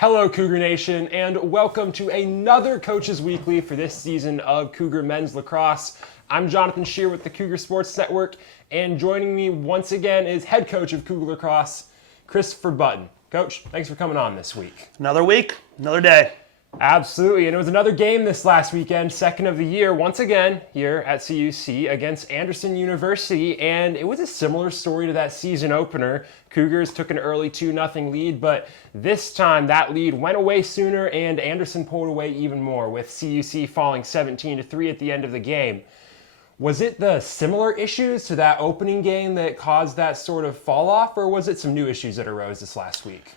Hello, Cougar Nation, and welcome to another Coaches Weekly for this season of Cougar Men's Lacrosse. I'm Jonathan Shear with the Cougar Sports Network, and joining me once again is head coach of Cougar Lacrosse, Christopher Button. Coach, thanks for coming on this week. Another week, another day. Absolutely, and it was another game this last weekend, second of the year, once again here at CUC against Anderson University, and it was a similar story to that season opener. Cougars took an early 2-0 lead, but this time that lead went away sooner, and Anderson pulled away even more, with CUC falling 17-3 at the end of the game. Was it the similar issues to that opening game that caused that sort of fall off, or was it some new issues that arose this last week?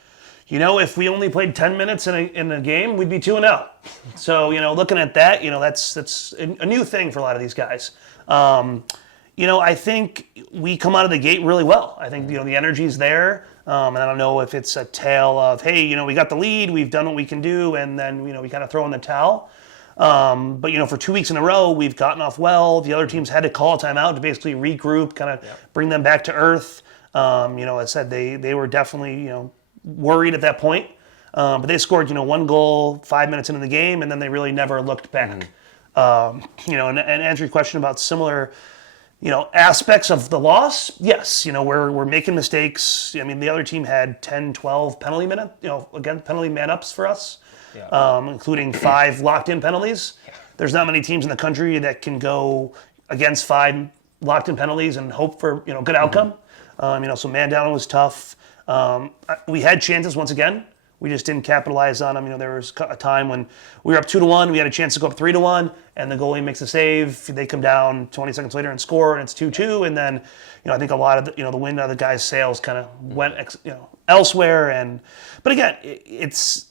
You know, if we only played 10 minutes in a game, we'd be 2-0. So, looking at that, that's a new thing for a lot of these guys. I think we come out of the gate really well. I think, the energy's there. And I don't know if it's a tale of, hey, we got the lead, we've done what we can do, and then, we kind of throw in the towel. But, for 2 weeks in a row, we've gotten off well. The other teams had to call a timeout to basically regroup, kind of bring them back to earth. I said they were definitely, worried at that point. But they scored, one goal 5 minutes into the game, and then they really never looked back. And answer your question about similar, aspects of the loss, yes, we're making mistakes. I mean, the other team had 10, 12 penalty man-ups for us, including 5 locked-in penalties. There's not many teams in the country that can go against 5 locked-in penalties and hope for, good outcome. So man down was tough. We had chances once again. We just didn't capitalize on them. There was a time when we were up 2-1. We had a chance to go up 3-1, and the goalie makes a save. They come down 20 seconds later and score, and it's 2-2. And then, I think a lot of the wind out of the guys' sails kind of went, elsewhere. But again,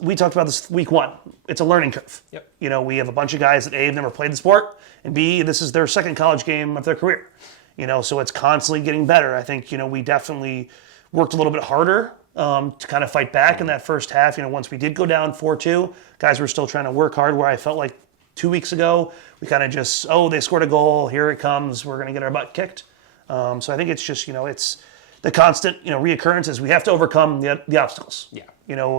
we talked about this week 1. It's a learning curve. Yep. We have a bunch of guys that A, have never played the sport, and B, this is their second college game of their career. So it's constantly getting better. I think, we definitely worked a little bit harder to kind of fight back in that first half. Once we did go down 4-2, guys were still trying to work hard, where I felt like 2 weeks ago, we kind of just, they scored a goal, here it comes, we're going to get our butt kicked. So I think it's just, it's the constant, reoccurrences. We have to overcome the obstacles. Yeah.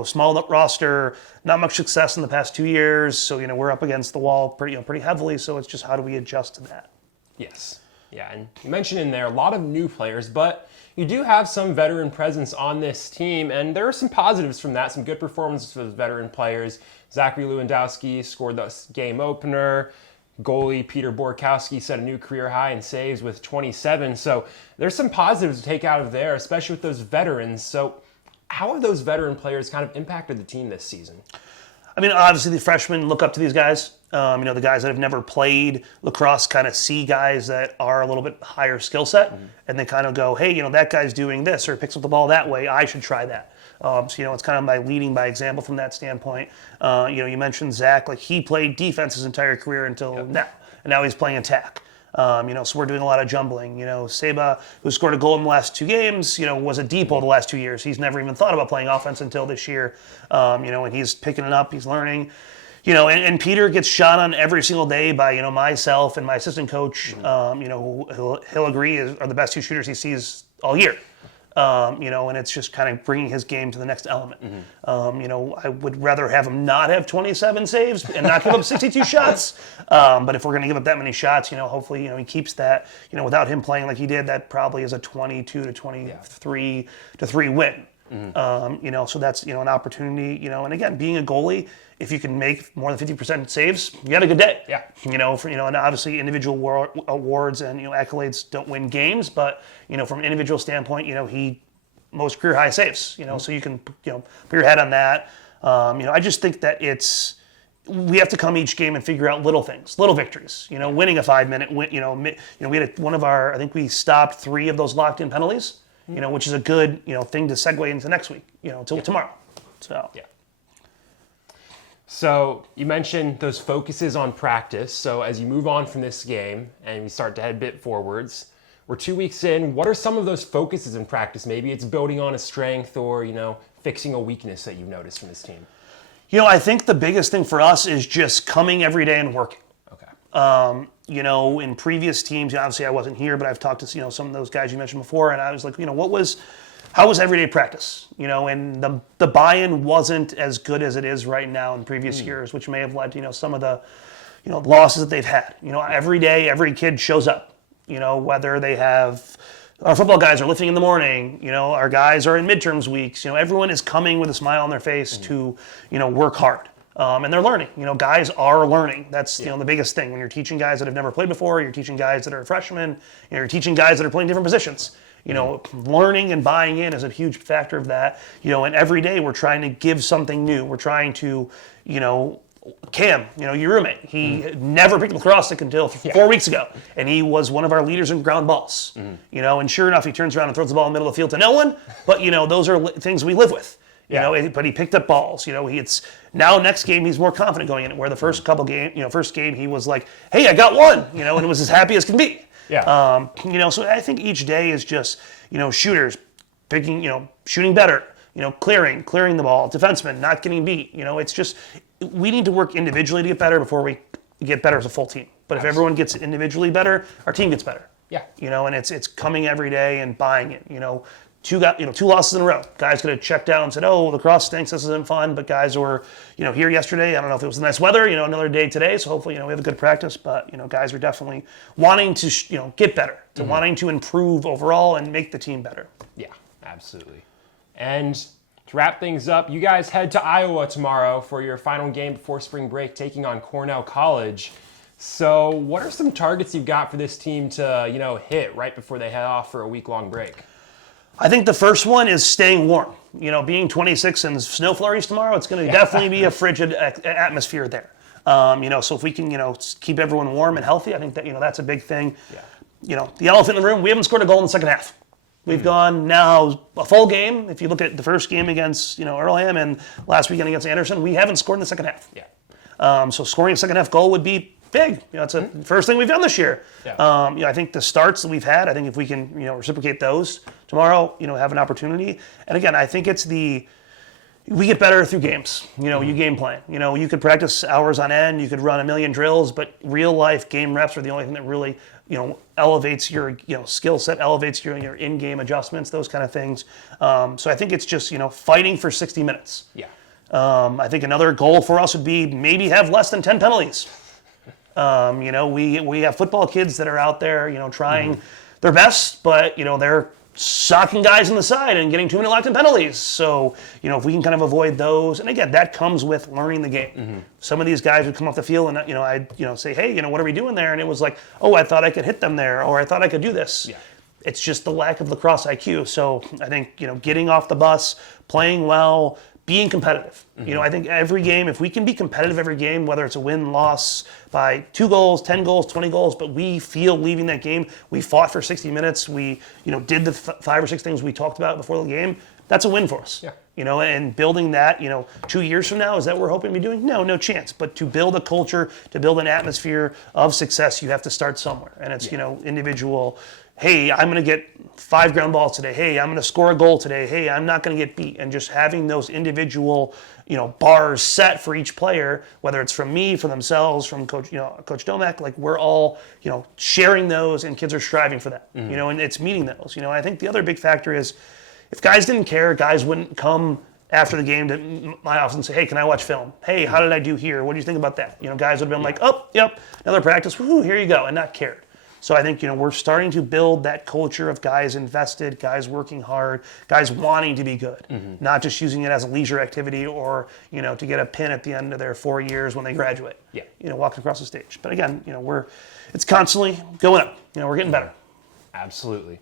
Small roster, not much success in the past 2 years, so, we're up against the wall pretty heavily, so it's just how do we adjust to that? Yes. Yeah, and you mentioned in there a lot of new players, but you do have some veteran presence on this team, and there are some positives from that, some good performances for those veteran players. Zachary Lewandowski scored the game opener. Goalie Peter Borkowski set a new career high in saves with 27. So there's some positives to take out of there, especially with those veterans. So how have those veteran players kind of impacted the team this season? Obviously the freshmen look up to these guys. The guys that have never played lacrosse kind of see guys that are a little bit higher skill set, and they kind of go, hey, that guy's doing this or picks up the ball that way. I should try that. It's kind of by leading by example from that standpoint. You mentioned Zach, like he played defense his entire career until now, and now he's playing attack. So we're doing a lot of jumbling. Seba, who scored a goal in the last 2 games, was a depot the last 2 years. He's never even thought about playing offense until this year. And he's picking it up, he's learning. And Peter gets shot on every single day by, myself and my assistant coach, he'll agree are the best 2 shooters he sees all year. And it's just kind of bringing his game to the next element. I would rather have him not have 27 saves and not give up 62 shots. But if we're going to give up that many shots, hopefully, he keeps that, without him playing like he did, that probably is a 22-23-3 win. So that's, an opportunity, and again, being a goalie, if you can make more than 50% saves, you had a good day. Yeah. And obviously individual awards and, accolades don't win games, but, from an individual standpoint, he most career high saves, so you can, put your head on that. I just think that we have to come each game and figure out little things, little victories, winning a 5-minute win, we had I think we stopped 3 of those locked in penalties. Which is a good, thing to segue into next week, till tomorrow. So. Yeah. So you mentioned those focuses on practice. So as you move on from this game and we start to head a bit forwards, we're 2 weeks in. What are some of those focuses in practice? Maybe it's building on a strength or, fixing a weakness that you've noticed from this team. I think the biggest thing for us is just coming every day and working. Okay. In previous teams, obviously I wasn't here, but I've talked to, some of those guys you mentioned before, and I was like, what was how was everyday practice? And the buy-in wasn't as good as it is right now in previous years, which may have led to, some of the, losses that they've had. Every day, every kid shows up, whether they have, our football guys are lifting in the morning, our guys are in midterms weeks, everyone is coming with a smile on their face to, work hard. And they're learning. Guys are learning. That's the biggest thing. When you're teaching guys that have never played before, you're teaching guys that are freshmen, you're teaching guys that are playing different positions. Learning and buying in is a huge factor of that. And every day we're trying to give something new. We're trying to, Cam, your roommate, he never picked lacrosse stick until 4 weeks ago, and he was one of our leaders in ground balls. And sure enough, he turns around and throws the ball in the middle of the field to no one. But those are things we live with. But he picked up balls. It's now next game he's more confident going in it. Where the first first game he was like, "Hey, I got one," and was as happy as can be. So I think each day is just shooters picking, shooting better, clearing the ball, defensemen not getting beat. It's just we need to work individually to get better before we get better as a full team. But if everyone gets individually better, our team gets better. And it's coming every day and buying it. Two losses in a row. Guys could have checked out and said, "Oh, lacrosse stinks. This isn't fun." But guys were, here yesterday. I don't know if it was nice weather. Another day today. So hopefully, we have a good practice. But guys are definitely wanting to, get better, to wanting to improve overall and make the team better. Yeah, absolutely. And to wrap things up, you guys head to Iowa tomorrow for your final game before spring break, taking on Cornell College. So, what are some targets you've got for this team to, hit right before they head off for a week-long break? I think the first one is staying warm. Being 26 and snow flurries tomorrow, it's going to definitely be a frigid atmosphere there. So if we can, keep everyone warm and healthy, I think that, that's a big thing. The elephant in the room, we haven't scored a goal in the second half. We've gone now a full game. If you look at the first game against, Earlham and last weekend against Anderson, we haven't scored in the second half. So scoring a second half goal would be big. It's the first thing we've done this year. I think the starts that we've had, I think if we can, reciprocate those tomorrow, have an opportunity. And again, I think it's we get better through games. You game plan. You could practice hours on end. You could run a million drills, but real life game reps are the only thing that really, elevates your, skill set, elevates your in-game adjustments, those kind of things. So I think it's just, fighting for 60 minutes. I think another goal for us would be maybe have less than 10 penalties. We have football kids that are out there, trying their best, but, they're socking guys in the side and getting too many locked in penalties. So, if we can kind of avoid those, and again, that comes with learning the game. Some of these guys would come off the field and, I'd, say, "Hey, what are we doing there?" And it was like, "Oh, I thought I could hit them there," or "I thought I could do this." It's just the lack of lacrosse IQ. So I think, getting off the bus, playing well, being competitive. I think every game, if we can be competitive every game, whether it's a win, loss by 2 goals, 10 goals, 20 goals, but we feel leaving that game, we fought for 60 minutes, we, did the 5 or 6 things we talked about before the game, that's a win for us. And building that, 2 years from now, is that what we're hoping to be doing? No chance. But to build a culture, to build an atmosphere of success, you have to start somewhere. And it's, individual, hey, I'm going to get 5 ground balls today. Hey, I'm going to score a goal today. Hey, I'm not going to get beat. And just having those individual, bars set for each player, whether it's from me, from themselves, from Coach Domek, like we're all, sharing those, and kids are striving for that, and it's meeting those. I think the other big factor is if guys didn't care, guys wouldn't come after the game to my office and say, "Hey, can I watch film? Hey, how did I do here? What do you think about that?" Guys would have been like, "Oh, yep, another practice. Woohoo, here you go," and not cared. So I think, we're starting to build that culture of guys invested, guys working hard, guys wanting to be good, not just using it as a leisure activity or, to get a pin at the end of their 4 years when they graduate, walking across the stage. But again, it's constantly going up. We're getting better. Absolutely.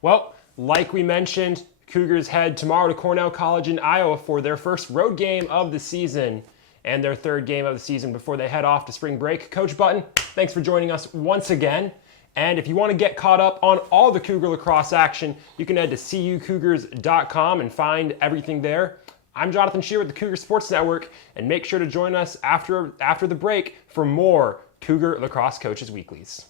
Well, like we mentioned, Cougars head tomorrow to Cornell College in Iowa for their first road game of the season and their third game of the season before they head off to spring break. Coach Button, thanks for joining us once again. And if you want to get caught up on all the Cougar lacrosse action, you can head to cucougars.com and find everything there. I'm Jonathan Shear with the Cougar Sports Network, and make sure to join us after the break for more Cougar Lacrosse Coaches Weeklies.